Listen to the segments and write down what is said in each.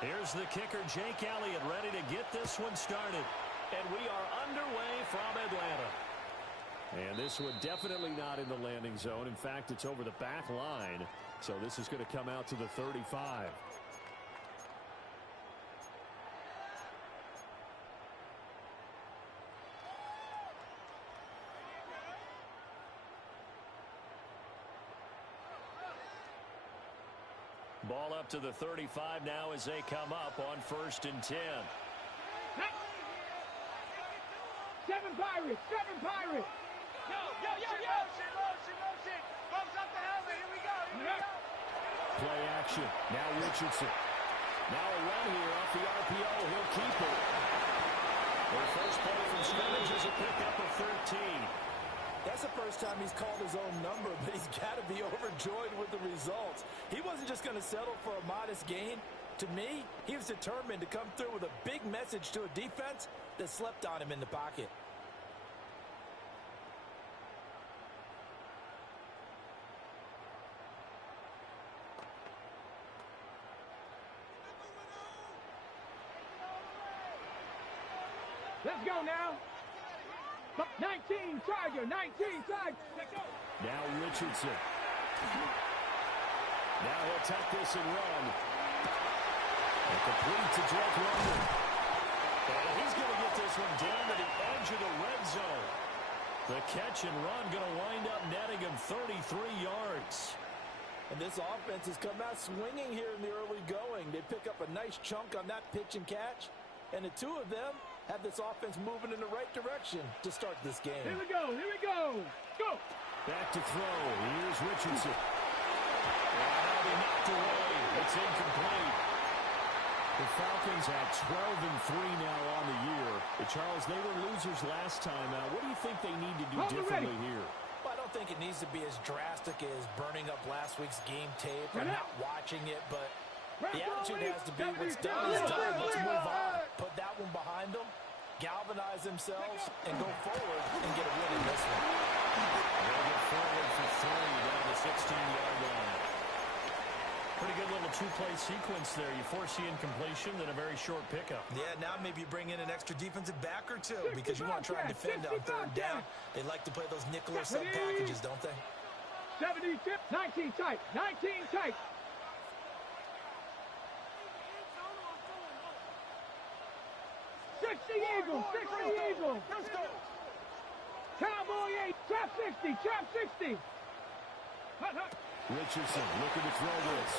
Here's the kicker, Jake Elliott, ready to get this one started. And we are underway from Atlanta. And this one definitely not in the landing zone. In fact, it's over the back line. So this is going to come out to the 35. Ball up to the 35 now as they come up on 1st and 10. Seven Pirates! Seven Pirates! Yo! Motion! Bumps up the helmet. Here we go. Play action. Now Richardson. Now a run here off the RPO. He'll keep it. Their first play from scrimmage is a pickup of 13. That's the first time he's called his own number, but he's got to be overjoyed with the results. He wasn't just going to settle for a modest gain. To me, he was determined to come through with a big message to a defense that slept on him in the pocket. Let's go now. 19 Tiger, 19 Tiger. Now Richardson. Now he'll tuck this and run. And complete to Drake London. And he's going to get this one down to the edge of the red zone. The catch and run going to wind up netting him 33 yards. And this offense has come out swinging here in the early going. They pick up a nice chunk on that pitch and catch. And the two of them have this offense moving in the right direction to start this game. Here we go. Go. Back to throw. Here's Richardson. And that'll be knocked away. It's incomplete. The Falcons at 12-3 now on the year. Charles, they were losers last time out. What do you think they need to do differently here? Well, I don't think it needs to be as drastic as burning up last week's game tape or not watching it, but the attitude has to be what's done is done. Let's move on. Put that one behind them, galvanize themselves, and go forward and get a win in this one. They'll get forward for 3 down the 16-yard line. Pretty good little two-play sequence there. You force the incompletion, then a very short pickup. Yeah, now maybe you bring in an extra defensive back or two because you want to try and defend on 3rd down. They like to play those nickel or sub packages, don't they? 70, 19 tight, 19 tight. 60 Eagles, 60 Eagles. Let's go. Cowboy 8, trap 60. Richardson looking to throw this.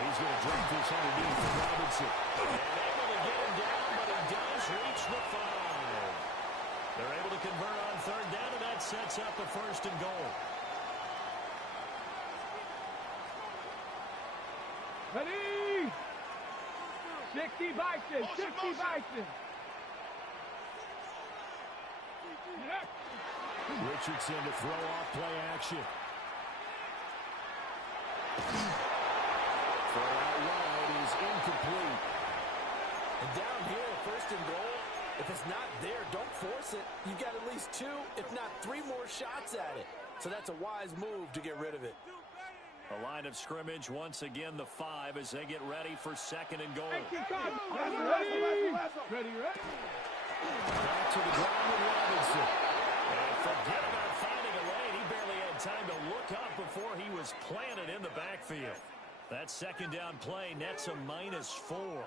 He's going to drop this underneath for Robinson. And able to get him down, but he does reach the 5. They're able to convert on 3rd down, and that sets up a 1st and goal. Ready? 60 Bison, 60 Bison. Richardson to throw off play action. For out wide is incomplete. And down here, 1st and goal, if it's not there, don't force it. You've got at least 2, if not 3 more shots at it. So that's a wise move to get rid of it. A line of scrimmage, once again, the 5 as they get ready for 2nd and goal. Ready. Back to the ground with Robinson. And forget about finding a lane. He barely had time to look up before he was planted in the backfield. That 2nd down play nets a -4.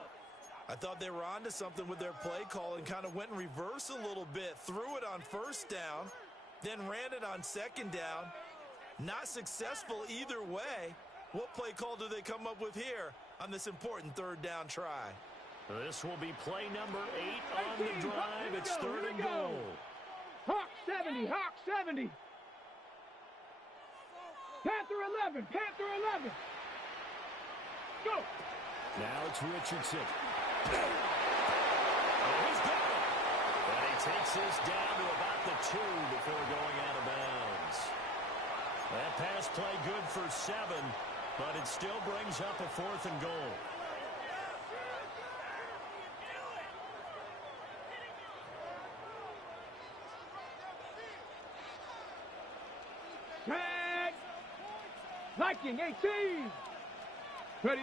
I thought they were onto something with their play call and kind of went in reverse a little bit. Threw it on 1st down, then ran it on 2nd down. Not successful either way. What play call do they come up with here on this important 3rd down try? This will be play number 8 on the drive. It's 3rd and goal. Hawk 70. Panther 11. Go. Now it's Richardson. And he's got it. And he takes this down to about the 2 before going out of bounds. That pass play good for 7, but it still brings up a 4th and goal. Tag. Viking 18. Ready.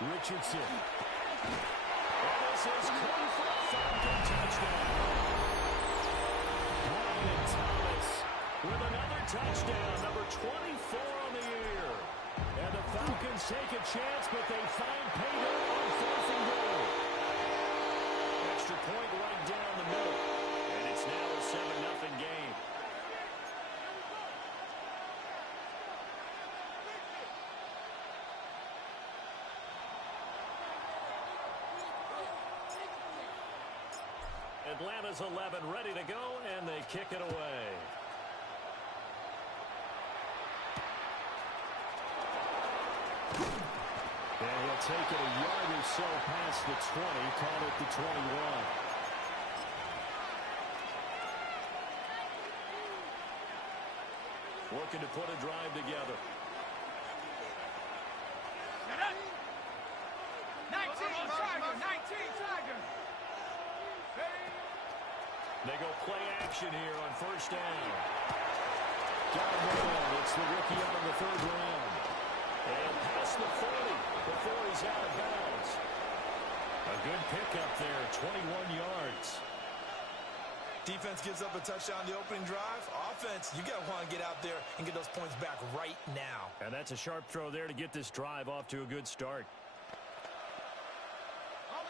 Richardson. And this is caught for a Falcon touchdown. Brian Thomas with another touchdown, number 24 on the year. And the Falcons take a chance, but they find payday on 4th and goal. Extra point right down the middle. And it's now a 7-0 game. Atlanta's 11 ready to go, and they kick it away. And he'll take it a yard or so past the 20, call it the 21. Looking to put a drive together. 19 Tiger, 19 Tiger. They go play action here on first down. Got him well. It's the rookie out of the 3rd round. And past the 40 before he's out of bounds. A good pickup there, 21 yards. Defense gives up a touchdown the opening drive. Offense, you got to want to get out there and get those points back right now. And that's a sharp throw there to get this drive off to a good start.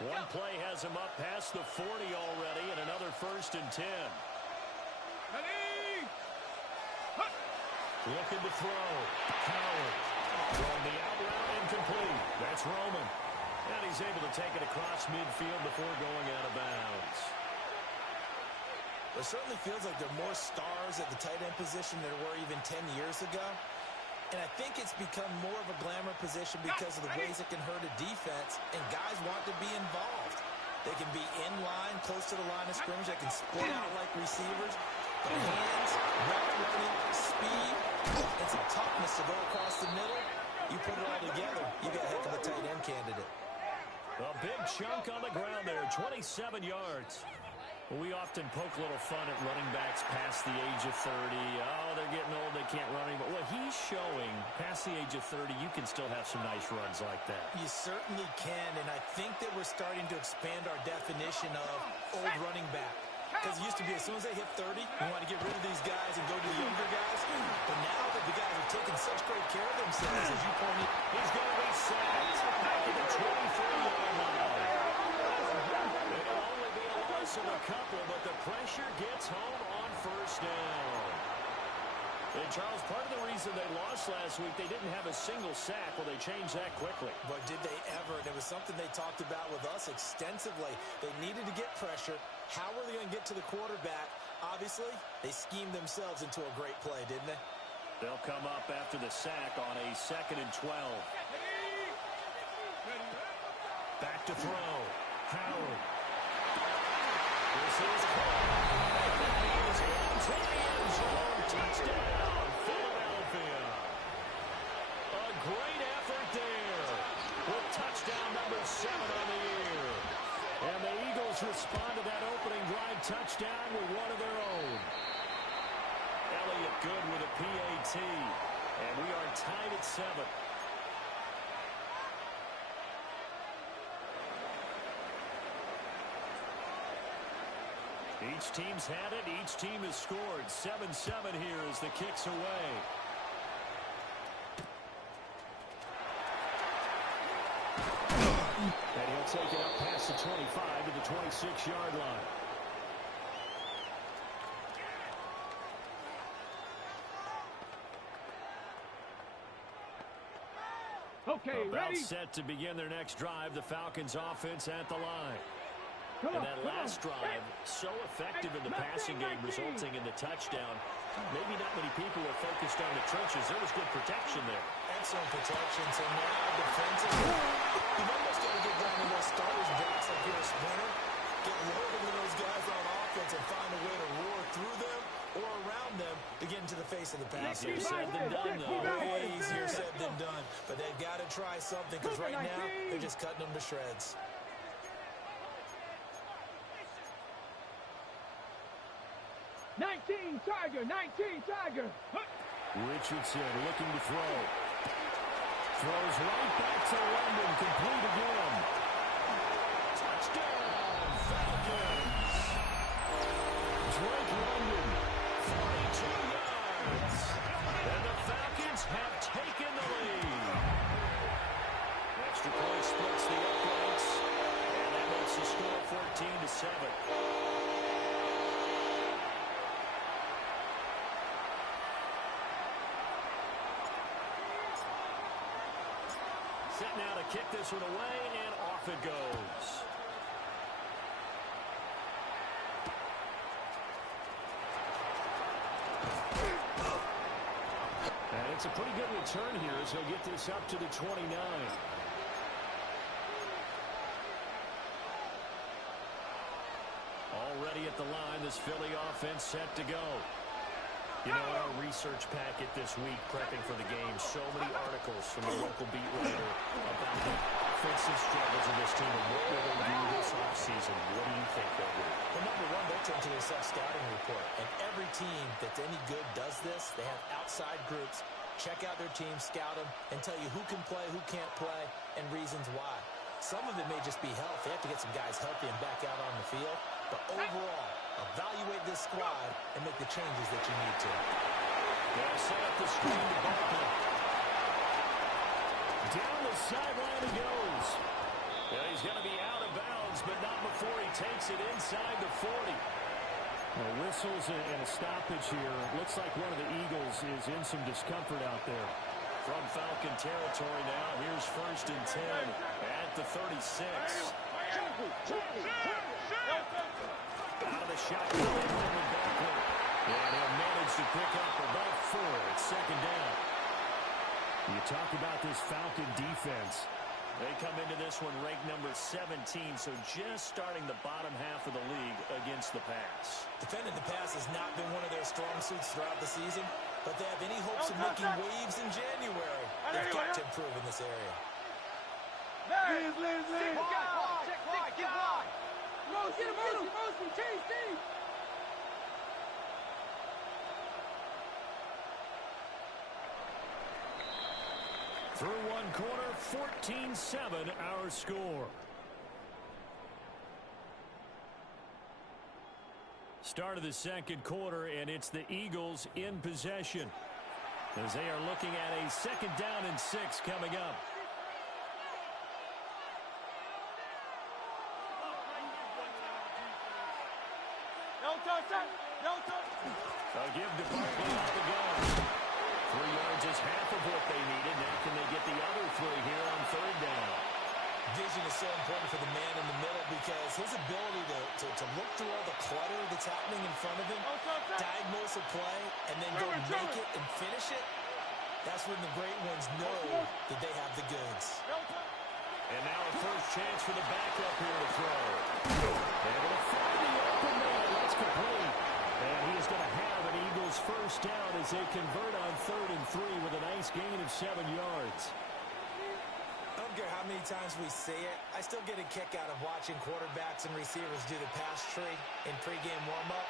One play has him up past the 40 already, and another 1st and 10. Looking to throw. Howard. Throwing the out route incomplete. That's Roman. And he's able to take it across midfield before going out of bounds. It certainly feels like there are more stars at the tight end position than there were even 10 years ago. And I think it's become more of a glamour position because of the ways it can hurt a defense, and guys want to be involved. They can be in line, close to the line of scrimmage. They can split out like receivers. But hands, route running, speed, and some toughness to go across the middle. You put it all together, you got a heck of a tight end candidate. A big chunk on the ground there, 27 yards. We often poke a little fun at running backs past the age of 30. Oh, they're getting old, they can't run anymore. What he's showing, past the age of 30, you can still have some nice runs like that. You certainly can, and I think that we're starting to expand our definition of old running back. Because it used to be as soon as they hit 30, we want to get rid of these guys and go to the younger guys. But now that the guys are taking such great care of themselves, as you pointed, he's going to be sacked back at the 23-yard line. It'll only be a loss of a couple, but the pressure gets home on first down. And, Charles, part of the reason they lost last week, they didn't have a single sack. Well, they changed that quickly. But did they ever? And it was something they talked about with us extensively. They needed to get pressure. How were they going to get to the quarterback? Obviously, they schemed themselves into a great play, didn't they? They'll come up after the sack on a 2nd and 12. Back to throw. Howard. This is caught. He is into the end zone. Touchdown, Philadelphia. A great effort there with touchdown number 7 on the year. And the Eagles respond to that opening drive touchdown with one of their own. Elliott good with a PAT. And we are tied at 7. Each team's had it. Each team has scored. 7-7 here as the kick's away. And he'll take it up past the 25 to the 26-yard line. Okay, About ready? set to begin their next drive. The Falcons offense at the line. And that last drive, so effective in the passing game, resulting in the touchdown. Maybe not many people were focused on the trenches. There was good protection there. Excellent protection. So now defensively, you've almost got to get down to those starters box like you're a sprinter. Get loaded with those guys on offense and find a way to roar through them or around them to get into the face of the pass. Easier said than done, though. Way easier said than done. But they've got to try something because right now they're just cutting them to shreds. Tiger, 19 Tiger. Richardson looking to throw. Throws right back to London, complete again. Touchdown, Falcons. Drake London, 42 yards. And the Falcons have taken the lead. Extra point splits the uprights. And that makes the score 14-7. Set now to kick this one away, and off it goes. And it's a pretty good return here as he'll get this up to the 29. Already at the line, this Philly offense set to go. You know, in our research packet this week, prepping for the game, so many articles from the local beat writer about the offensive struggles of this team and what will they do this offseason. What do you think they'll do? Well, number one, they'll turn to their self-scouting report. And every team that's any good does this. They have outside groups, check out their team, scout them, and tell you who can play, who can't play, and reasons why. Some of it may just be health. They have to get some guys healthy and back out on the field. But overall, evaluate this squad and make the changes that you need to. They'll set up the screen to Barkley. Down the sideline he goes. Yeah, he's going to be out of bounds, but not before he takes it inside the 40. Well, whistles and a stoppage here. Looks like one of the Eagles is in some discomfort out there. From Falcon territory now, here's 1st and 10 at the 36. Out of the shotgun, and he'll manage to pick up about 4 at 2nd down. You talk about this Falcon defense. They come into this one ranked number 17, so just starting the bottom half of the league against the pass. Defending the pass has not been one of their strong suits throughout the season, but they have any hopes of making waves in January. They've got to improve in this area. Through one quarter, 14-7 our score. Start of the 2nd quarter, and it's the Eagles in possession as they are looking at a 2nd down and 6 coming up. They'll give to Barkley off the gun. 3 yards is half of what they needed. Now can they get the other 3 here on 3rd down? Vision is so important for the man in the middle because his ability to look through all the clutter that's happening in front of him, diagnose a play, and then go make it and finish it, that's when the great ones know that they have the goods. And now a first chance for the backup here to throw. Able to find the open man. That's complete. And he is going to have an Eagles first down as they convert on 3rd and 3 with a nice gain of 7 yards. I don't care how many times we see it, I still get a kick out of watching quarterbacks and receivers do the pass tree in pregame warm-up.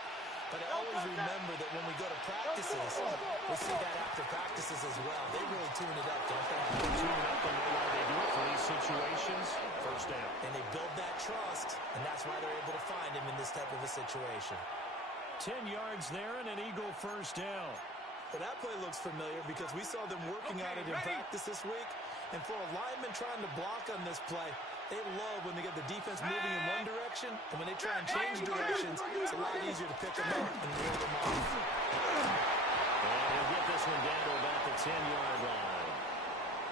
But I always remember that when we go to practices, we see that after practices as well. They really tune it up, don't they? They tune it up the way they do it for these situations. First down. And they build that trust, and that's why they're able to find him in this type of a situation. 10 yards there and an Eagle first down. But that play looks familiar because we saw them working on it in practice this week. And for a lineman trying to block on this play, they love when they get the defense moving in one direction, and when they try and change directions, it's a lot easier to pick them up and reel them off. And he'll get this one down to about the 10-yard line.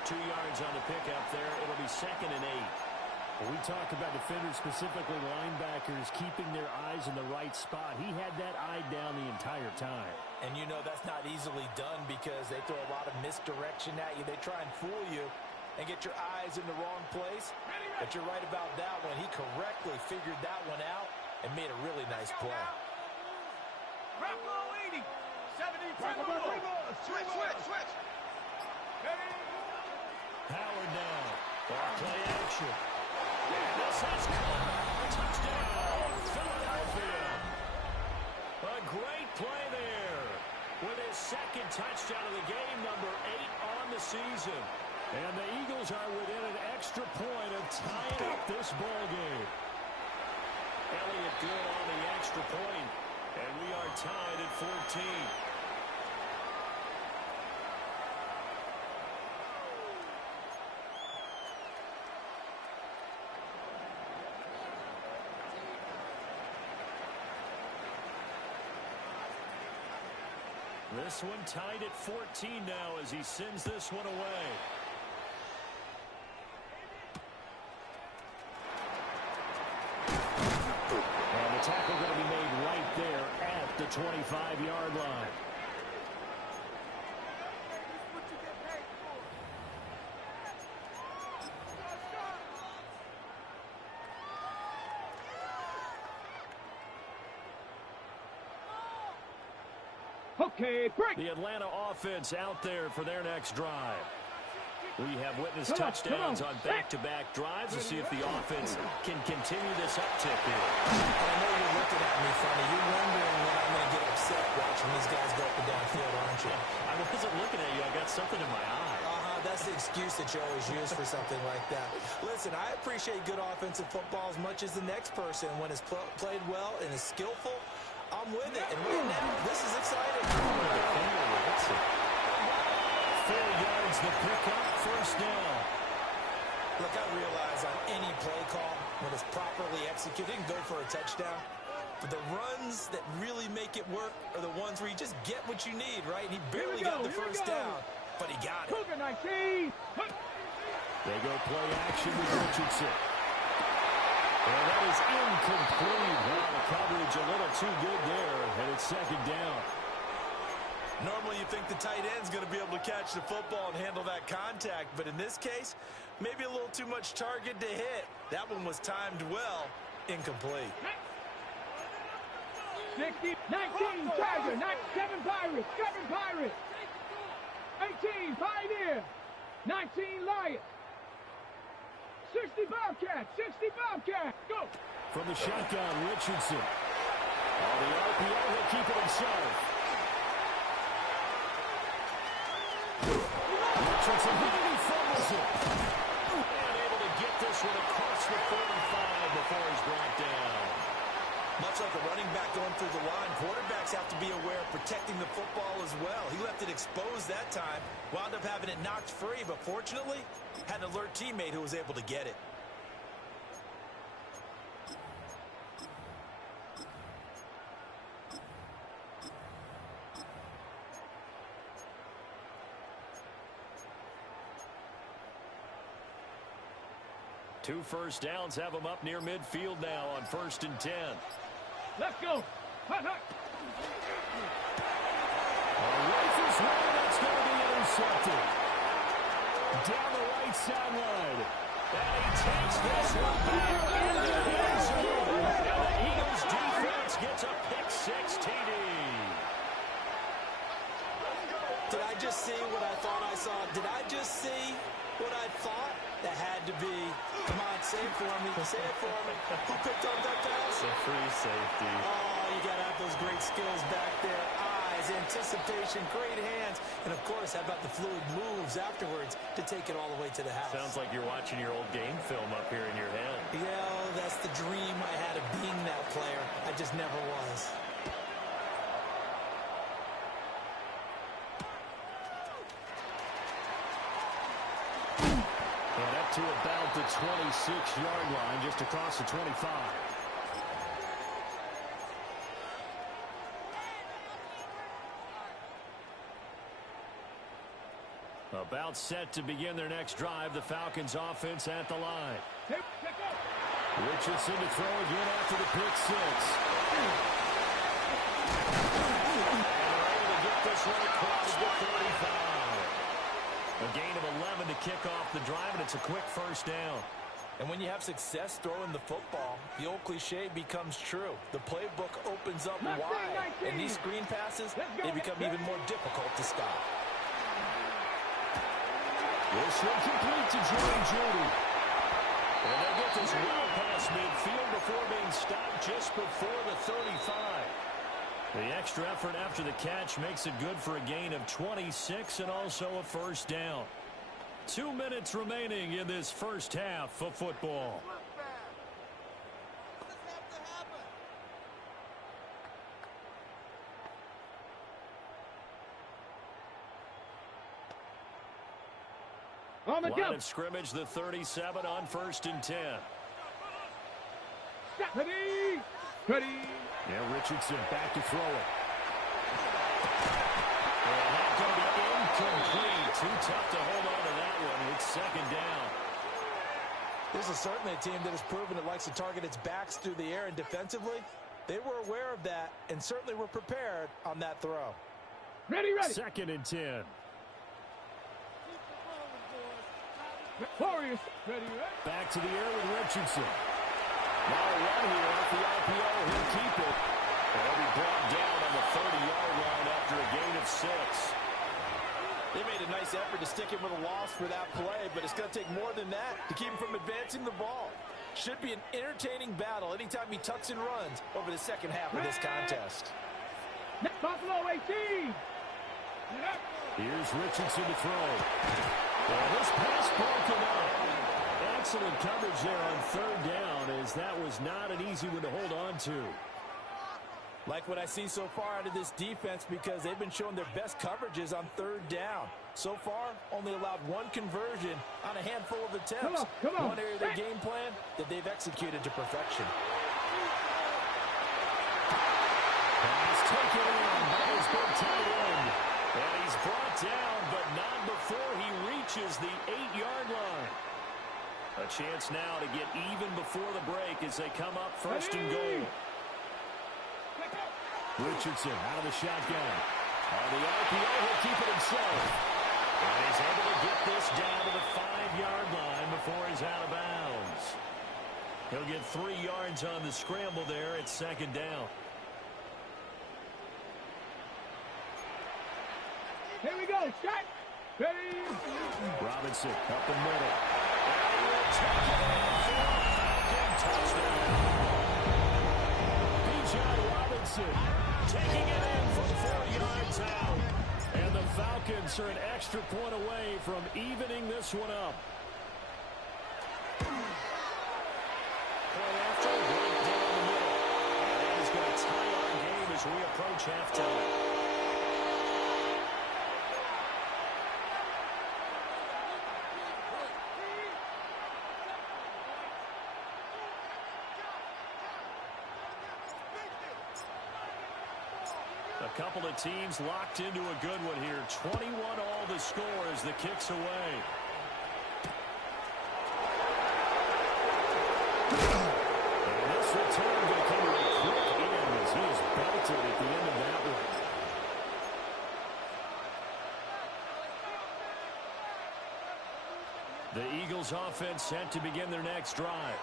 2 yards on the pickup there. It'll be 2nd and 8. When we talk about defenders, specifically linebackers, keeping their eyes in the right spot, he had that eye down the entire time. And you know that's not easily done because they throw a lot of misdirection at you. They try and fool you and get your eyes in the wrong place. But you're right about that one. He correctly figured that one out and made a really nice play. Switch. Howard down. Play action. And this has caught. Touchdown, Philadelphia. A great play there with his 2nd touchdown of the game, number 8 on the season. And the Eagles are within an extra point of tying up this ball game. Elliott good on the extra point, and we are tied at 14. This one tied at 14 now as he sends this one away. And the tackle going to be made right there at the 25-yard line. Okay, break. The Atlanta offense out there for their next drive. We have witnessed touchdowns on back-to-back drives to see if the offense can continue this uptick here. I know you're looking at me funny. You're wondering when I'm going to get upset watching these guys go up and down field, aren't you? I wasn't looking at you. I got something in my eye. That's the excuse that you always use for something like that. Listen, I appreciate good offensive football as much as the next person. When it's played well and is skillful, I'm with it. And right now, this is exciting. 4 yards the pickup, first down. Look, I realize on any play call, when it's properly executed, you can go for a touchdown. But the runs that really make it work are the ones where you just get what you need, right? And he barely got the first down, but he got it. Cougar 19. They go play action with Richardson. And that is incomplete. Well, the coverage a little too good there, and it's second down. Normally you think the tight end's going to be able to catch the football and handle that contact, but in this case, maybe a little too much target to hit. That one was timed well, incomplete. 60, 19, Tiger, 7 Pirates, 7 Pirates. 18, Pioneer, 19, Lions. 60 Bobcats, 60 Bobcats, go! From the shotgun, Richardson. On the RPO, he'll keep it himself. Richardson, he fumbles it. And able to get this one across the 45 before he's brought down. Much like a running back going through the line, quarterbacks have to be aware of protecting the football as well. He left it exposed that time, wound up having it knocked free, but fortunately, had an alert teammate who was able to get it. Two first downs have them up near midfield now on 1st and 10. Let's go. Hut, hut. Rifles one, that's going to be intercepted. Down the right sideline. And he takes this one back into the end zone. And the Eagles defense gets a pick-6 TD. Did I just see what I thought I saw? Did I just see what I thought? That had to be. Come on, say it for me. Say it for me. Who picked up that pass? The free safety. Oh, you got to have those great skills back there. Eyes, anticipation, great hands. And, of course, how about the fluid moves afterwards to take it all the way to the house? Sounds like you're watching your old game film up here in your head. Yeah, that's the dream I had of being that player. I just never was. And up to about the 26-yard line, just across the 25. About set to begin their next drive, the Falcons offense at the line. Richardson to throw again after the pick-6. And they're able to get this one across the 35. A gain of 11 to kick off the drive, and it's a quick first down. And when you have success throwing the football, the old cliche becomes true. The playbook opens up wide, and these screen passes, they become even more difficult to stop. This one complete to Jordan Judy. And they'll get this well past midfield before being stopped just before the 35. The extra effort after the catch makes it good for a gain of 26 and also a first down. 2 minutes remaining in this first half of football. On the Line jump. of scrimmage, the 37 on 1st and 10. Ready. Ready. Yeah, Richardson back to throw it. And that's going to be incomplete. Too tough to hold on to that one. It's 2nd down. This is certainly a team that has proven it likes to target its backs through the air, and defensively, they were aware of that and certainly were prepared on that throw. Ready, ready. 2nd and 10. Warriors. Ready, ready. Back to the air with Richardson. Now a run here off the RPO. He'll keep it. And he'll be brought down on the 30-yard line after a gain of 6. They made a nice effort to stick him with a loss for that play, but it's going to take more than that to keep him from advancing the ball. Should be an entertaining battle anytime he tucks and runs over the second half of this contest. Buffalo 18. Here's Richardson to throw. And this pass broken up. Excellent coverage there on 3rd down, as that was not an easy one to hold on to. Like what I see so far out of this defense, because they've been showing their best coverages on 3rd down. So far, only allowed 1 conversion on a handful of attempts. Come on. One area of their game plan that they've executed to perfection. Pass taken in by his big tight end. And he's brought down, but not before he reaches the 8-yard line. A chance now to get even before the break as they come up 1st and goal. Richardson out of the shotgun. On the RPO, he'll keep it himself. And he's able to get this down to the 5-yard line before he's out of bounds. He'll get 3 yards on the scramble there at 2nd down. Here we go. Shot. Ready. Robinson up the middle. And he will take it in for a Falcon touchdown. Bijan Robinson taking it in from 4 yards out. And the Falcons are an extra point away from evening this one up. Point after, right down the middle. And that is going to tie our game as we approach halftime. A couple of teams locked into a good one here. 21 all the score as the kick's away. And this return going to come to a quick end as he is belted at the end of that one. The Eagles offense set to begin their next drive.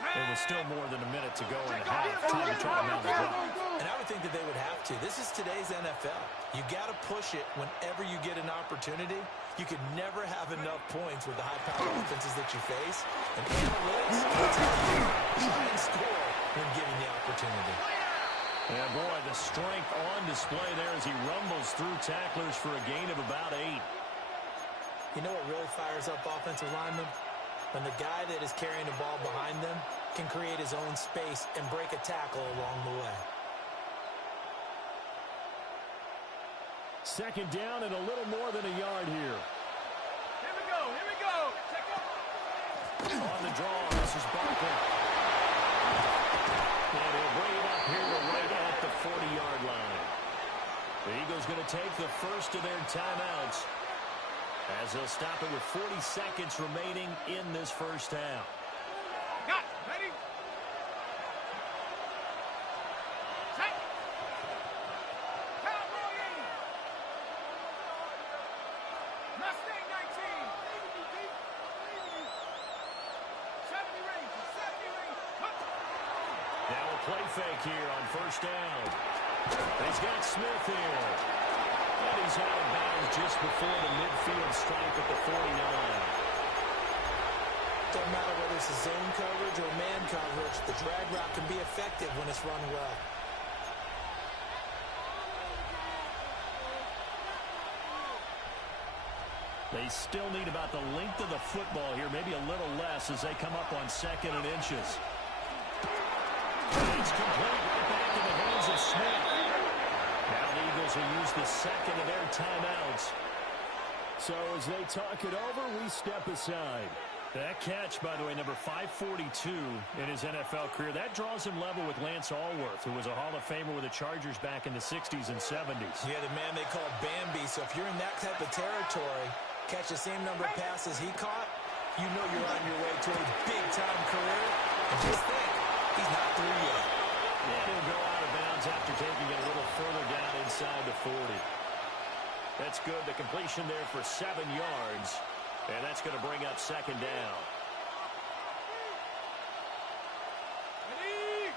There was still more than a minute to go in the half. Time to try to mount the clock. And I would think that they would have to. This is today's NFL. You got to push it whenever you get an opportunity. You could never have enough points with the high-powered offenses that you face. And analytics will tell you, try and score when given the opportunity. And boy, the strength on display there as he rumbles through tacklers for a gain of about 8. You know what really fires up offensive linemen? When the guy that is carrying the ball behind them can create his own space and break a tackle along the way. 2nd down and a little more than a yard here. Here we go, here we go. Check it. On the draw, this is Barkley. And he'll bring it up here to right at the 40-yard line. The Eagles going to take the first of their timeouts as they'll stop it with 40 seconds remaining in this first half. Got it. Ready? Set. Cowboy in. Mustang 19. 70 range. 70 range. Now a play fake here on 1st down. And he's got Smith here. And he's out of bounds just before the midfield stripe at the 49. Doesn't matter whether it's a zone coverage or man coverage, the drag route can be effective when it's run well. They still need about the length of the football here, maybe a little less as they come up on 2nd and inches. It's complete right back in the hands of Smith. Now the Eagles will use the second of their timeouts. So as they talk it over, we step aside. That catch, by the way, number 542 in his NFL career, that draws him level with Lance Allworth, who was a Hall of Famer with the Chargers back in the 60s and 70s. Yeah, the man they call Bambi. So if you're in that type of territory, catch the same number of passes he caught, you know you're on your way to a big-time career. And just think, he's not through yet. And he'll go out of bounds after taking it a little further down inside the 40. That's good. The completion there for 7 yards. And that's going to bring up 2nd down. Ready?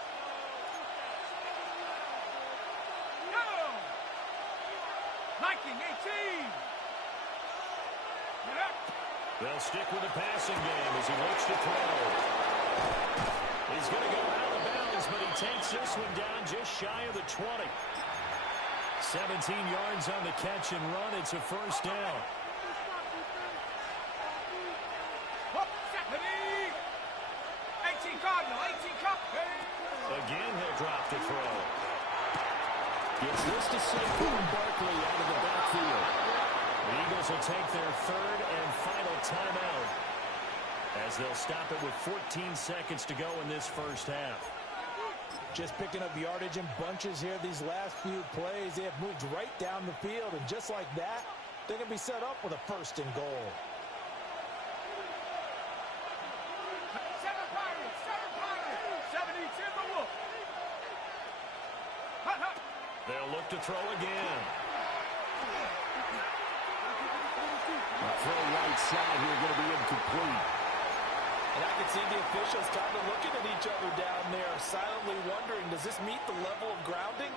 Go! Viking 18! Get up! They'll stick with the passing game as he looks to throw. He's going to go out of bounds, but he takes this one down just shy of the 20. 17 yards on the catch and run. It's a first down. Again, he'll drop to throw. Gets this to Saquon Barkley out of the backfield. The Eagles will take their 3rd and final timeout as they'll stop it with 14 seconds to go in this first half. Just picking up yardage in bunches here these last few plays. They have moved right down the field, and just like that, they're going to be set up with a 1st and goal. They'll look to throw again. Throw right side here, going to be incomplete. And I can see the officials kind of looking at each other down there, silently wondering, does this meet the level of grounding?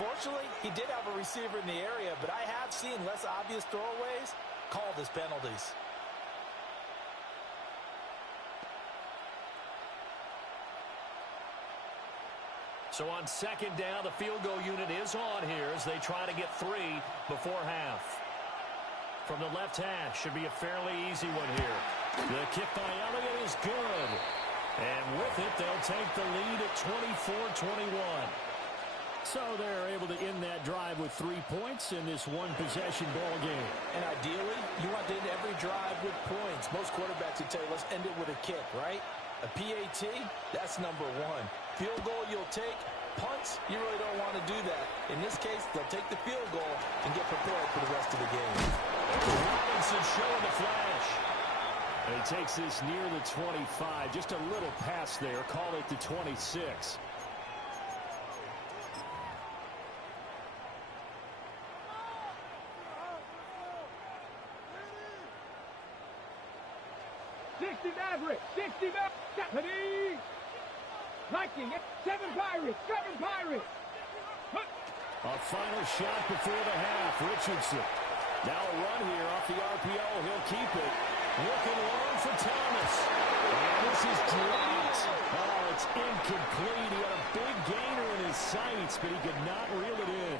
Fortunately, he did have a receiver in the area, but I have seen less obvious throwaways called as penalties. So on 2nd down, the field goal unit is on here as they try to get 3 before half. From the left hash, should be a fairly easy one here. The kick by Elliott is good. And with it, they'll take the lead at 24-21. So they're able to end that drive with 3 points in this one-possession ball game. And ideally, you want to end every drive with points. Most quarterbacks would tell you, let's end it with a kick, right? A PAT, that's number 1. Field goal you'll take. Punts, you really don't want to do that. In this case, they'll take the field goal and get prepared for the rest of the game. Robinson showing the flash. And he takes this near the 25. Just a little pass there. Call it the 26. Maverick, 60 Maverick, Viking, 7 Pirates, 7 Pirates. A final shot before the half. Richardson. Now a run here off the RPO. He'll keep it. Looking long for Thomas. And this is dropped. Oh, it's incomplete. He had a big gainer in his sights, but he could not reel it in.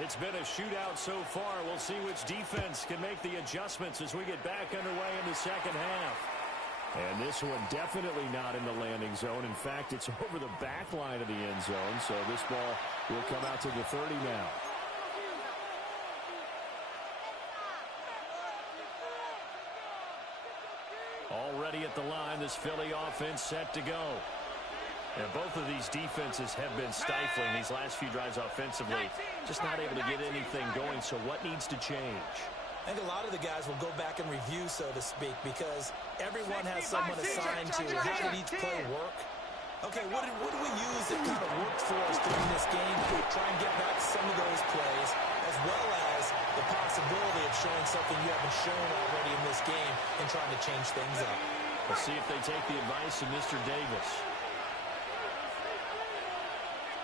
It's been a shootout so far. We'll see which defense can make the adjustments as we get back underway in the second half. And this one definitely not in the landing zone. In fact, it's over the back line of the end zone. So this ball will come out to the 30 now. Already at the line, this Philly offense set to go. And both of these defenses have been stifling these last few drives offensively. Just not able to get anything going, so what needs to change? I think a lot of the guys will go back and review, so to speak, because everyone has someone assigned to how did each play work. Okay, what did we use that kind of worked for us during this game? Try and get back some of those plays, as well shown already in this game and trying to change things up. We'll see if they take the advice of Mr. Davis.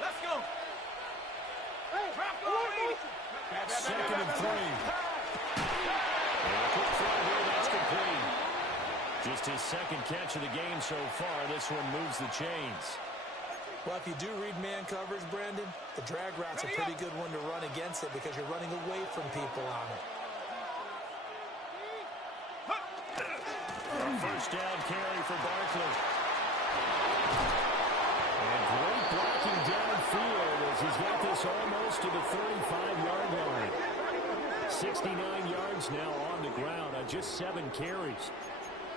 Let's go. Second and 3. And a quick throw here, that's complete. Just his second catch of the game so far. This one moves the chains. Well, if you do read man coverage, Brandon, the drag route's a pretty good one to run against it because you're running away from people on it. A first down carry for Barkley. And great blocking downfield as he's got this almost to the 35-yard line. 69 yards now on the ground on just 7 carries.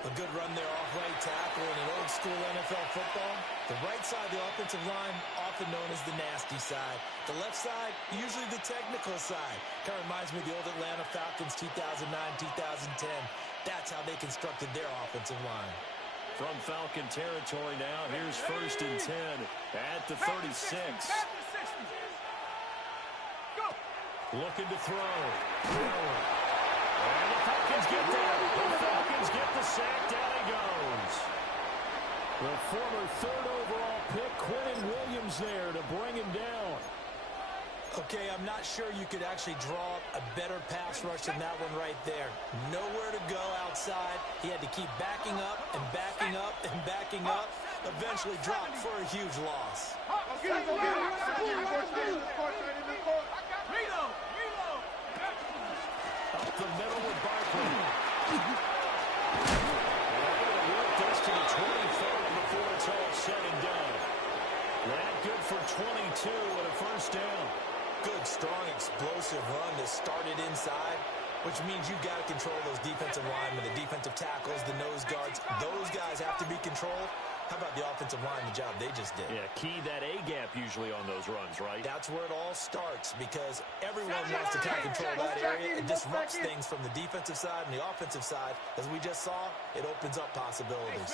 A good run there off right tackle in an old-school NFL football. The right side of the offensive line, often known as the nasty side. The left side, usually the technical side. Kind of reminds me of the old Atlanta Falcons 2009-2010. That's how they constructed their offensive line. From Falcon territory now, here's first and 10 at the 36. Looking to throw. And the Falcons get there. The Falcons get the sack. Down he goes. The former third overall pick, Quentin Williams there to bring him down. Okay, I'm not sure you could actually draw up a better pass rush than that one right there. Nowhere to go outside. He had to keep backing up and backing up and backing up. Eventually dropped for a huge loss. Up the middle with Barkley. And able to work this to the 23rd before it's all said and done. That good for 22 and a first down. Good, strong, explosive run that started inside, which means you've got to control those defensive linemen, the defensive tackles, the nose guards. Those guys have to be controlled. How about the offensive line, the job they just did? Yeah, key that A-gap usually on those runs, right? That's where it all starts because everyone wants to kind of control that area. It disrupts things from the defensive side and the offensive side. As we just saw, it opens up possibilities.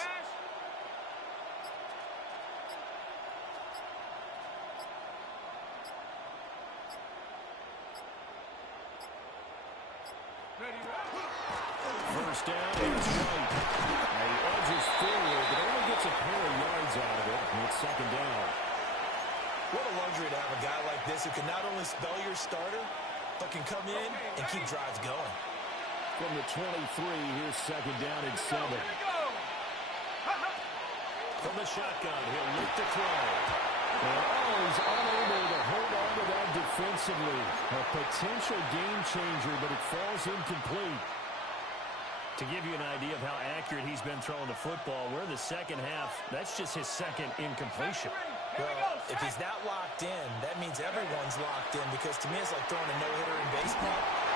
First down, it's White. He edges forward, but only gets a pair of yards out of it, and it's second down. What a luxury to have a guy like this who can not only spell your starter, but can come in and keep drives going. From the 23, here's second down and 7. From the shotgun, he'll look to throw. And he's unable to hold on to that defensively. A potential game changer, but it falls incomplete. To give you an idea of how accurate he's been throwing the football, we're in the second half. That's just his second incompletion. Well, if he's that locked in, that means everyone's locked in because to me it's like throwing a no-hitter in baseball.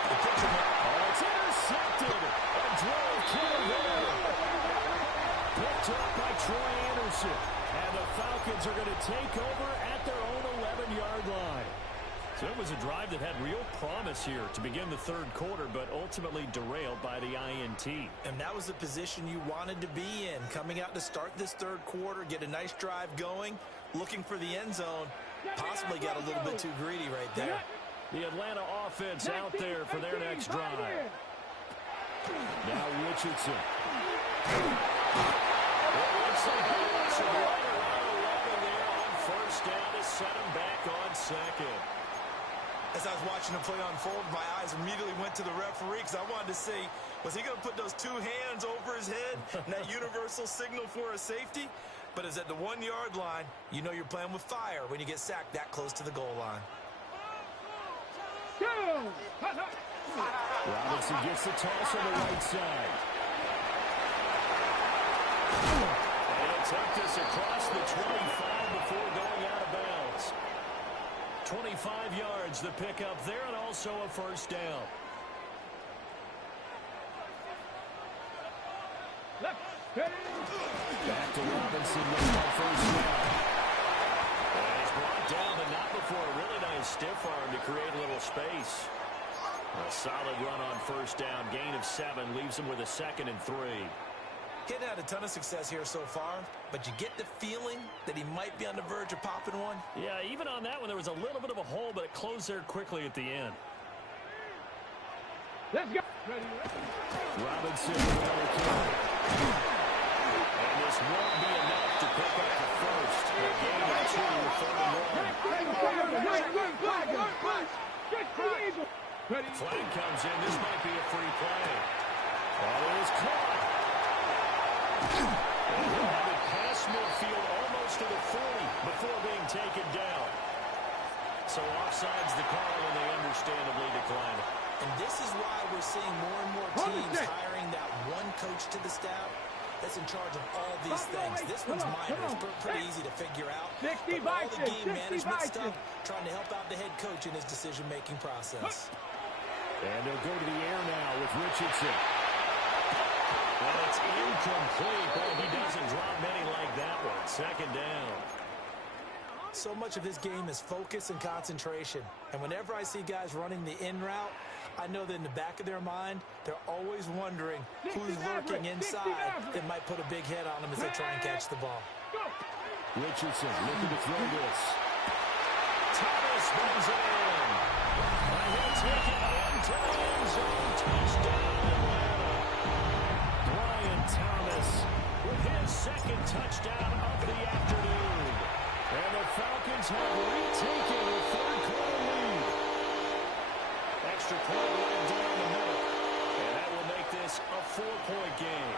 The pitcher it's intercepted. A drove kill there. Picked up by Troy Anderson. And the Falcons are going to take over at their own 11-yard line. So it was a drive that had real promise here to begin the third quarter, but ultimately derailed by the INT. And that was the position you wanted to be in, coming out to start this third quarter, get a nice drive going, looking for the end zone. Possibly got a little bit too greedy right there. The Atlanta offense out there for their next drive. Now Richardson. It looks like he wants to run around 11 there on first down to set him back on second. As I was watching the play unfold, my eyes immediately went to the referee because I wanted to see, was he going to put those two hands over his head and that universal signal for a safety? But it's at the 1-yard line. You know you're playing with fire when you get sacked that close to the goal line. Robinson gets the toss on the right side. And he'll take this across the 25 before going out of bounds. 25 yards, the pickup there, and also a first down. Back to Robinson with the first down. And he's brought down, but not before a really nice stiff arm to create a little space. A solid run on first down, gain of 7, leaves him with a 2nd and 3. He hadn't had a ton of success here so far, but you get the feeling that he might be on the verge of popping one. Yeah, even on that one, there was a little bit of a hole, but it closed there quickly at the end. Let's go. Robinson with another carry. And this won't be enough to pick up the first. A gain of 2, 3rd and 1. Flag comes in. This might be a free play. That is caught. And he'll have it past midfield almost to the 40 before being taken down. So offsides the call, and they understandably decline it. And this is why we're seeing more and more teams hiring that one coach to the staff that's in charge of all these things. This one's minor. It's pretty easy to figure out. But all the game management stuff, trying to help out the head coach in his decision-making process. And they'll go to the air now with Richardson. And it's incomplete. Boy, he doesn't drop many like that one. 2nd down. So much of this game is focus and concentration. And whenever I see guys running the in route, I know that in the back of their mind, they're always wondering who's lurking inside that might put a big hit on them as they try and catch the ball. Richardson looking to throw this. Thomas brings it in. And he'll take it into the end zone. Touchdown, Atlanta. Brian Thomas with his 2nd touchdown of the afternoon. And the Falcons have retaken a 3rd quarter lead. Extra point right down the middle. And that will make this a 4-point game.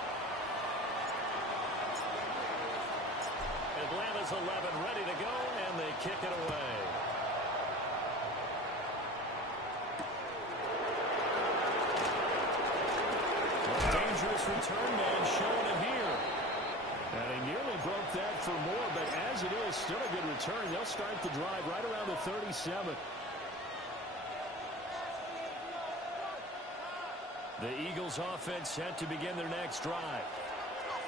Atlanta's 11 ready to go, and they kick it away. A dangerous return man showing it here. And he nearly broke that for more, but as it is, still a good return. They'll start the drive right around the 37. The Eagles offense set to begin their next drive.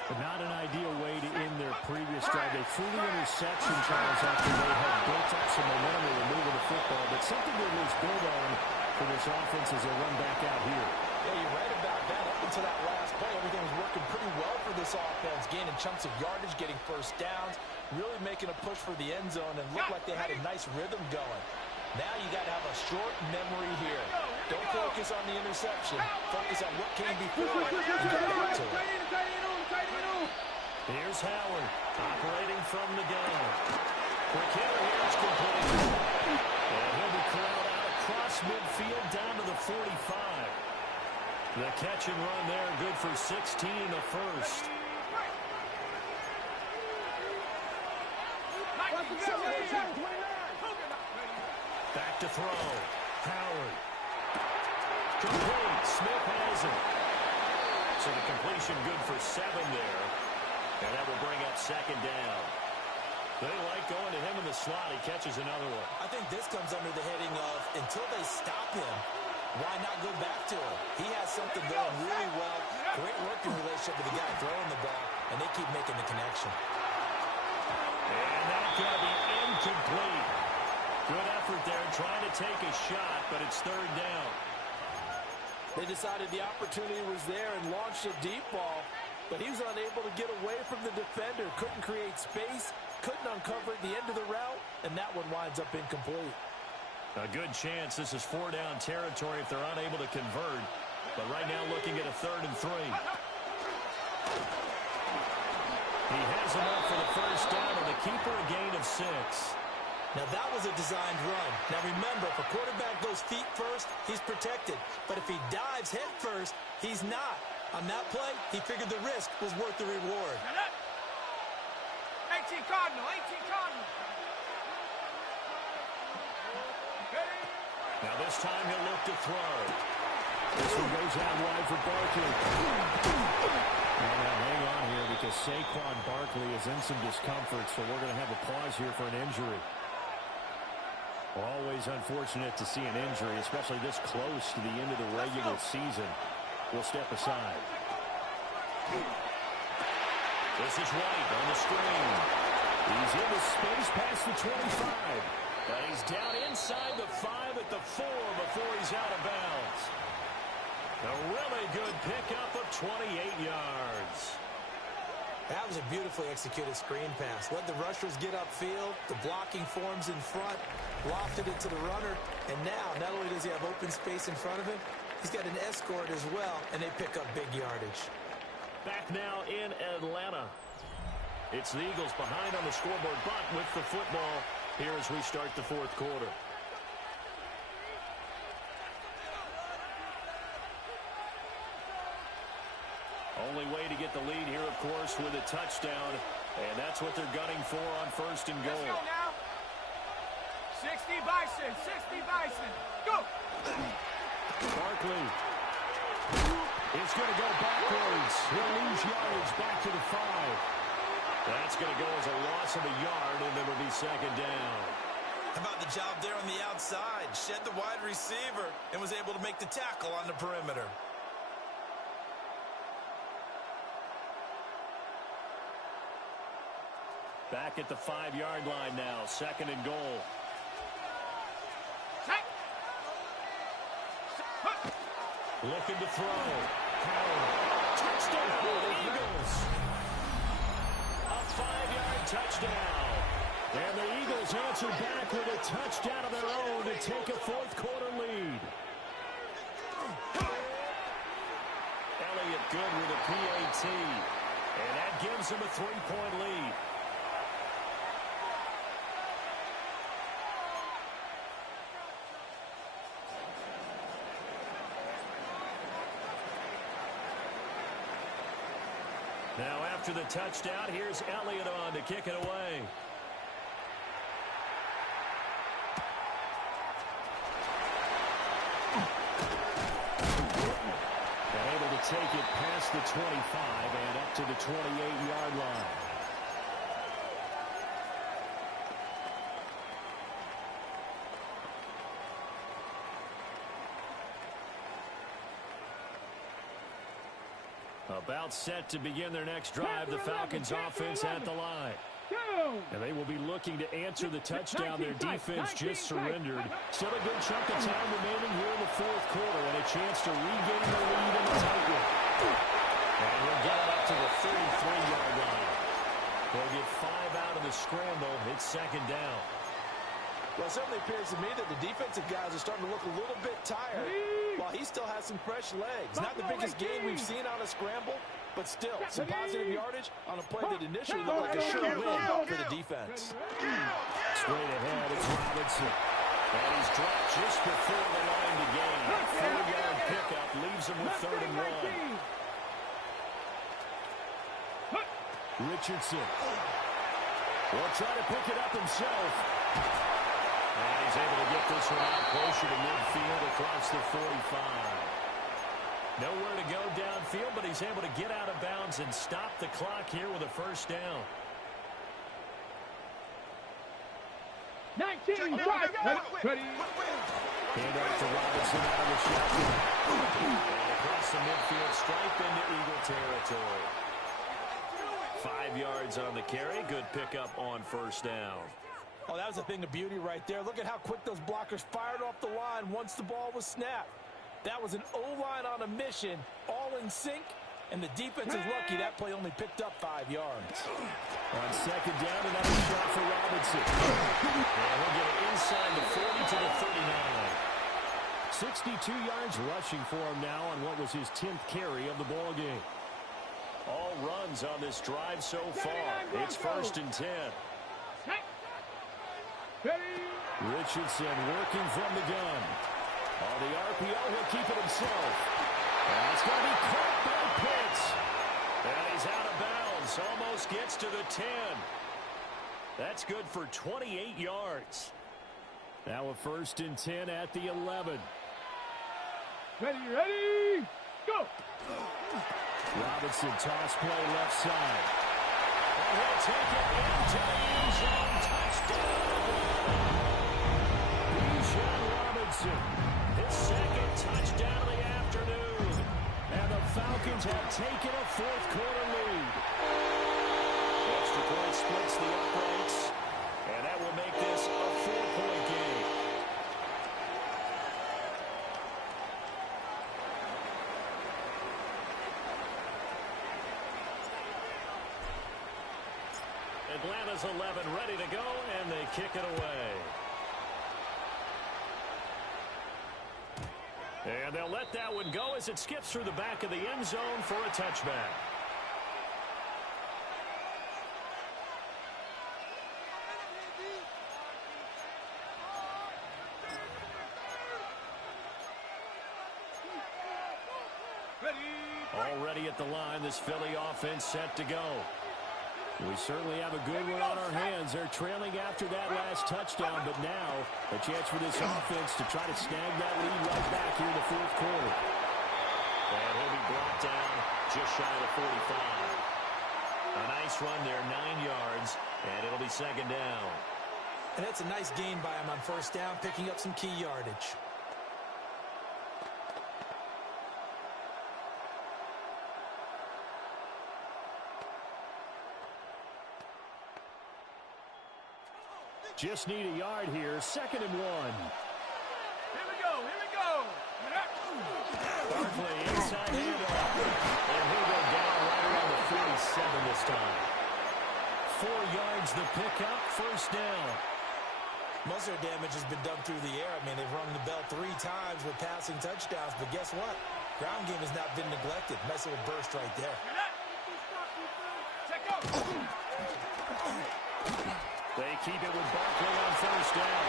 But not an ideal way to end their previous drive. They threw the interception, Charles, after they had built up some momentum in moving the football. But something to at least build on for this offense as they run back out here. Yeah, you're right about that. Up until that last play, everything was working pretty well for this offense. Gaining chunks of yardage, getting first downs, really making a push for the end zone, and looked like they had a nice rhythm going. Now you got to have a short memory here. Don't focus on the interception. Focus on what came before it. You got to get to it. Here's Howard operating from the gun. Quick hitter here, it's complete. And he'll be corralled out across midfield down to the 45. The catch and run there, good for 16 in the first. Back to throw. Howard. Complete. Smith has it. So the completion good for 7 there. And that will bring up 2nd down. They like going to him in the slot. He catches another one. I think this comes under the heading of until they stop him, why not go back to him? He has something going really well. Great working relationship with the guy throwing the ball, and they keep making the connection. And that's going to be incomplete. Good effort there trying to take a shot, but it's 3rd down. They decided the opportunity was there and launched a deep ball, but he was unable to get away from the defender. Couldn't create space, couldn't uncover at the end of the route, and that one winds up incomplete. A good chance this is 4-down territory if they're unable to convert. But right now looking at a 3rd and 3. He has enough for the first down, and the keeper a gain of 6. Now that was a designed run. Now remember, if a quarterback goes feet first, he's protected. But if he dives head first, he's not. On that play, he figured the risk was worth the reward. 18 Cardinal, 18 Cardinal. Now this time he'll look to throw. This one goes out wide for Barkley. And now hang on here because Saquon Barkley is in some discomfort, so we're going to have a pause here for an injury. Always unfortunate to see an injury, especially this close to the end of the regular season. We'll step aside. This is White on the screen. He's in the space past the 25. But he's down inside the 5 at the 4 before he's out of bounds. A really good pickup of 28 yards. That was a beautifully executed screen pass. Let the rushers get upfield. The blocking forms in front. Lofted it to the runner. And now, not only does he have open space in front of him, He's got an escort as well, and they pick up big yardage. Back now in Atlanta. It's the Eagles behind on the scoreboard, but with the football here as we start the fourth quarter. Only way to get the lead here, of course, with a touchdown. And that's what they're gunning for on first and goal. Let's go now. 60 Bison, 60 Bison. Go! Barkley is going to go backwards. He'll lose yardage back to the 5. That's going to go as a loss of a yard, and it'll be second down. How about the job there on the outside? Shed the wide receiver and was able to make the tackle on the perimeter. Back at the 5-yard line now, second and goal. Looking to throw. Howard. Touchdown, Eagles. A 5-yard touchdown. And the Eagles answer back with a touchdown of their own to take a fourth quarter lead. Elliott good with a PAT. And that gives them a 3-point lead. Now after the touchdown, here's Elliott on to kick it away. And able to take it past the 25 and up to the 28-yard line. About set to begin their next drive, the Falcons offense at the line. And they will be looking to answer the touchdown their defense just surrendered. Still a good chunk of time remaining here in the fourth quarter and a chance to regain the lead in the tight one. And we'll get it up to the 33-yard line. They'll get 5 out of the scramble. It's second down. Well, it certainly appears to me that the defensive guys are starting to look a little bit tired while he still has some fresh legs. Not the biggest gain we've seen on a scramble, but still some positive yardage on a play that initially looked like a sure win for the defense. Straight ahead, it's Robinson. And he's dropped just before the line to gain. 4-yard pickup leaves him with 3rd and 1. Richardson will try to pick it up himself. And he's able to get this one out closer to midfield across the 45. Nowhere to go downfield, but he's able to get out of bounds and stop the clock here with a first down. 19, ready. Hand off to Robinson out of the shotgun. And across the midfield stripe into Eagle territory. 5 yards on the carry. Good pickup on first down. Oh, that was a thing of beauty right there. Look at how quick those blockers fired off the line once the ball was snapped. That was an O-line on a mission, all in sync, and the defense is lucky that play only picked up 5 yards. On second down, another shot for Robinson. And he'll get it inside the 40 to the 39. 62 yards rushing for him now on what was his 10th carry of the ball game. All runs on this drive so far. It's 1st and 10. Richardson working from the gun. On the RPO, he'll keep it himself. And it's going to be caught by Pitts. And he's out of bounds. Almost gets to the 10. That's good for 28 yards. Now a 1st and 10 at the 11. Ready, go! Robinson toss play left side. And he'll take it into the end zone. Touchdown. Robinson, his 2nd touchdown of the afternoon. And the Falcons have taken a fourth quarter lead. Extra point splits the uprights, and that will make this a 4-point game. Atlanta's 11 ready to go, and they kick it away. And they'll let that one go as it skips through the back of the end zone for a touchback. Already at the line, this Philly offense set to go. We certainly have a good one on our hands. They're trailing after that last touchdown, but now a chance for this offense to try to snag that lead right back here in the fourth quarter. And he'll be brought down just shy of the 45. A nice run there, 9 yards, and it'll be second down. And that's a nice gain by him on first down, picking up some key yardage. Just need a yard here. 2nd and 1. Here we go. Here we go. Barkley inside handoff. And he'll go down right around the 47 this time. 4 yards the pickup. First down. Most of their damage has been done through the air. I mean, they've rung the bell 3 times with passing touchdowns, but guess what? Ground game has not been neglected. Nice little burst right there. Check out. They keep it with Barkley on first down.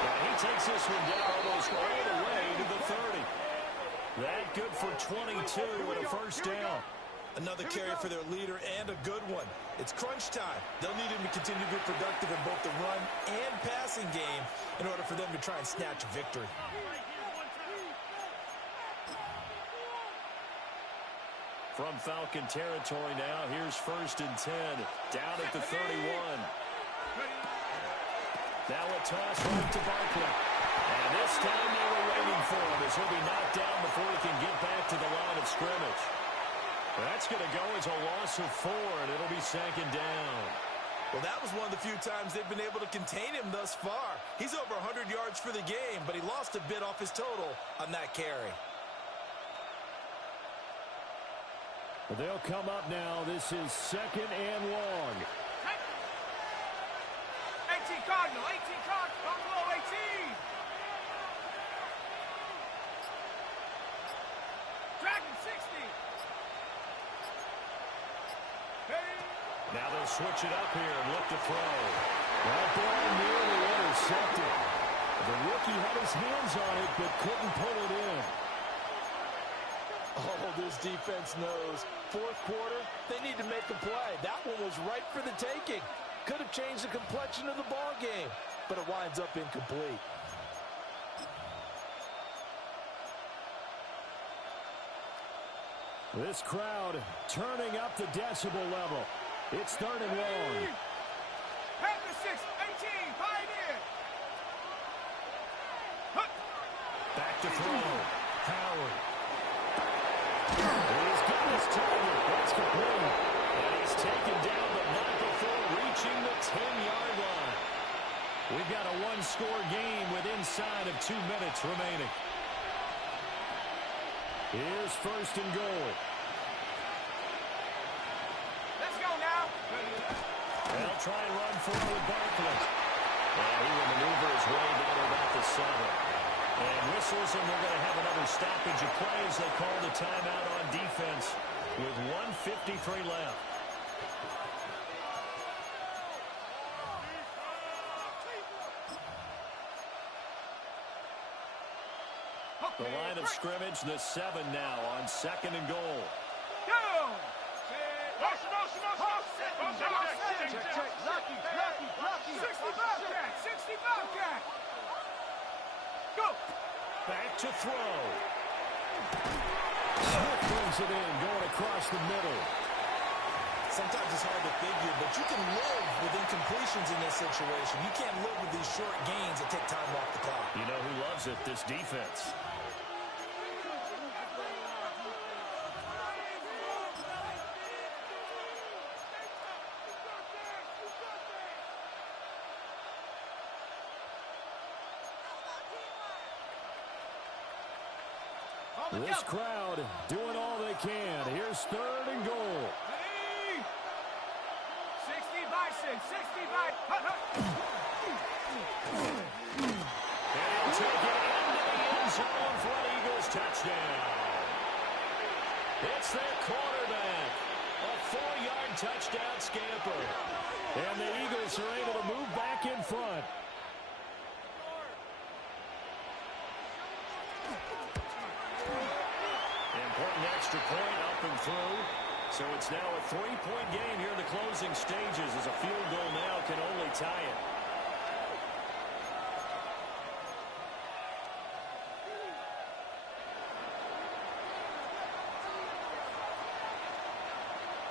And he takes this one down almost all the way to the 30. That good for 22 and a first down. Another carry for their leader and a good one. It's crunch time. They'll need him to continue to be productive in both the run and passing game in order for them to try and snatch a victory. From Falcon territory now, here's 1st and 10. Down at the 31. Now a toss right to Barkley. And this time they were waiting for him as he'll be knocked down before he can get back to the line of scrimmage. That's going to go as a loss of 4, and it'll be 2nd down. Well, that was one of the few times they've been able to contain him thus far. He's over 100 yards for the game, but he lost a bit off his total on that carry. They'll come up now. This is 2nd and long. 18 Cardinal, 18 Cardinal, Buffalo 18. Dragon 60. Now they'll switch it up here and look to throw. That ball nearly intercepted. The rookie had his hands on it, but couldn't pull it in. Oh, this defense knows. Fourth quarter, they need to make a play. That one was right for the taking. Could have changed the complexion of the ball game, but it winds up incomplete. This crowd turning up the decibel level. It's 3rd and long. Panther 6, 18, Pioneer. Back to throw. Howard. He's got his target. That's complete. And he's taken down, but not before reaching the 10-yard line. We've got a one-score game with inside of 2 minutes remaining. Here's 1st and goal. Let's go now. They'll try and run for it with Barkley. And he will maneuver his way down to about the 7. And whistles, and we're going to have another stoppage of play as they call the timeout on defense with 1:53 left. The line of scrimmage, the 7 now on 2nd and goal. Go! Motion, motion, motion. Check. Lucky. 60 Bobcat. 60 Bobcat. Go! Back to throw. Smith brings it in, going across the middle. Sometimes it's hard to figure, but you can live with incompletions in this situation. You can't live with these short gains that take time off the clock. You know who loves it? This defense. This crowd doing all they can. Here's 3rd and goal. 60 Bison, 60 Bison. And he'll take it into the end zone touchdown. It's their quarterback. A 4-yard touchdown scamper. And the Eagles are able to move back in front. Important extra point up and through. So it's now a 3-point game here in the closing stages as a field goal now can only tie it.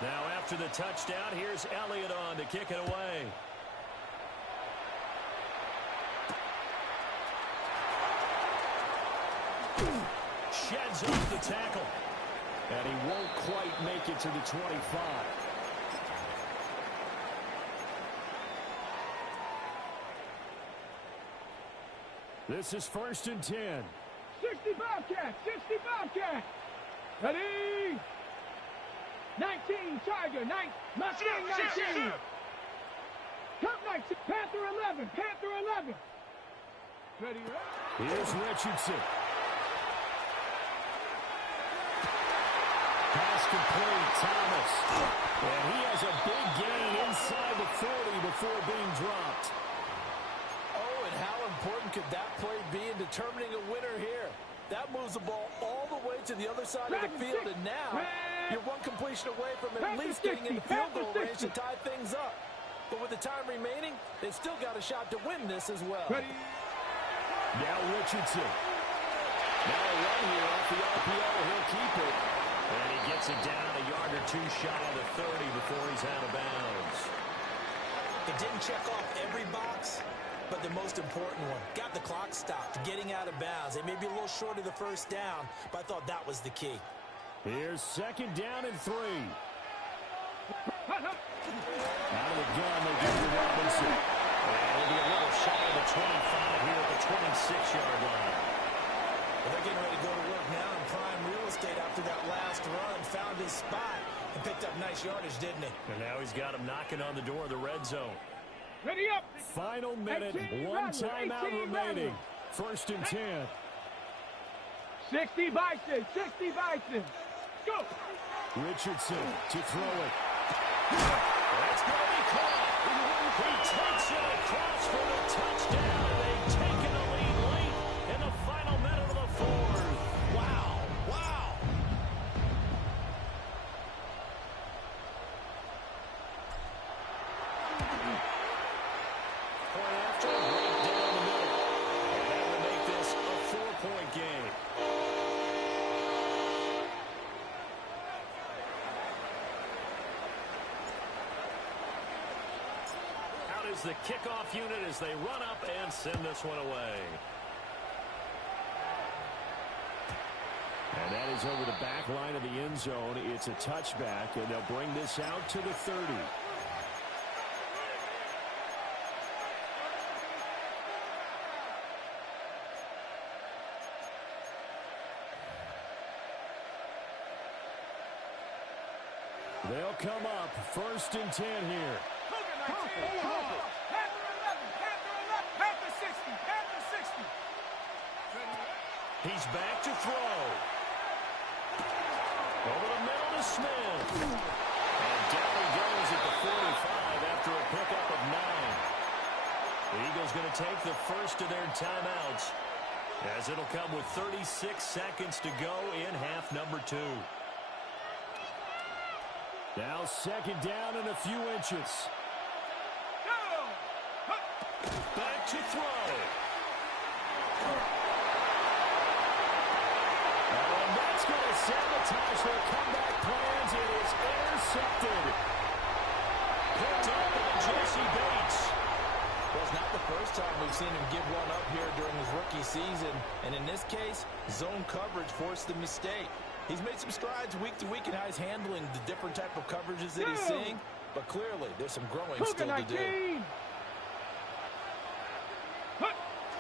Now after the touchdown, here's Elliott on to kick it away. Sheds off the tackle. And he won't quite make it to the 25. This is 1st and 10. 60 Bobcat, 60 Bobcat. Ready? 19 Tiger, Mustang 19. Cup 19, Panther 11, Panther 11. Ready? Here's Richardson. Pass complete, Thomas. And he has a big gain inside the 40 before being dropped. Oh, and how important could that play be in determining a winner here? That moves the ball all the way to the other side of the field, and now you're one completion away from at least getting into field goal range to tie things up. But with the time remaining, they've still got a shot to win this as well. Now Richardson. Now a run here off the RPO. He'll keep it. And he gets it down a yard or two shy of the 30 before he's out of bounds. It didn't check off every box, but the most important one. Got the clock stopped, getting out of bounds. They may be a little short of the first down, but I thought that was the key. Here's 2nd down and 3. Out of the gun, they give to Robinson. And it'll be a little shy of the 25 here at the 26-yard line. Well, they're getting ready to go to work now in prime real estate after that last run. Found his spot and picked up nice yardage, didn't he? And now he's got him knocking on the door of the red zone. Ready up. Final minute, 1 timeout remaining. 1st and 10. 60 Bison, 60 Bison. Go. Richardson to throw it. That's going to be caught. He takes it across for the touchdown. They've taken a lead late in the final minute of the 4th. Wow. Wow. Point after, right down the middle. And that will make this a 4-point game. Out is the kickoff unit as they run up and send this one away. And that is over the back line of the end zone. It's a touchback, and they'll bring this out to the 30. They'll come up 1st and 10 here. He's back to throw. Over the middle to Smith. And down he goes at the 45 after a pickup of 9. The Eagles going to take the first of their timeouts, as it'll come with 36 seconds to go in half number 2. Now 2nd down and a few inches. Back to throw. And that's going to sabotage their comeback plans. It is intercepted. Picked up by Jesse Bates. Well, it's not the first time we've seen him give one up here during his rookie season. And in this case, zone coverage forced the mistake. He's made some strides week to week in how he's handling the different type of coverages that he's seeing. But clearly, there's some growing still to do.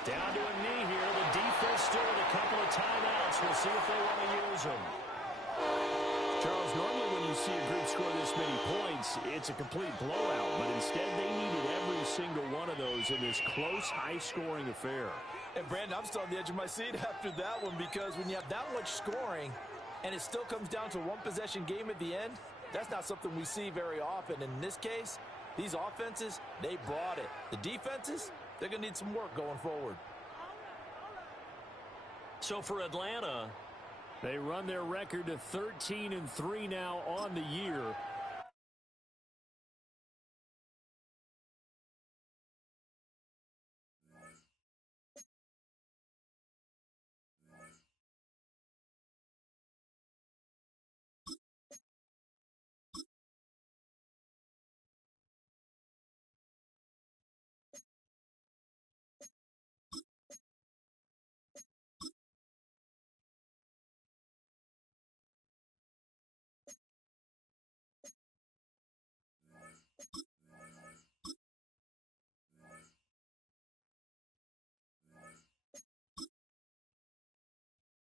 Down to a knee here. The defense still with a couple of timeouts. We'll see if they want to use them. Charles, normally when you see a group score this many points, it's a complete blowout. But instead, they needed every single one of those in this close, high-scoring affair. And, Brandon, I'm still on the edge of my seat after that one because when you have that much scoring and it still comes down to a one-possession game at the end, that's not something we see very often. In this case, these offenses, they brought it. The defenses, they're going to need some work going forward. So for Atlanta, they run their record to 13-3 now on the year.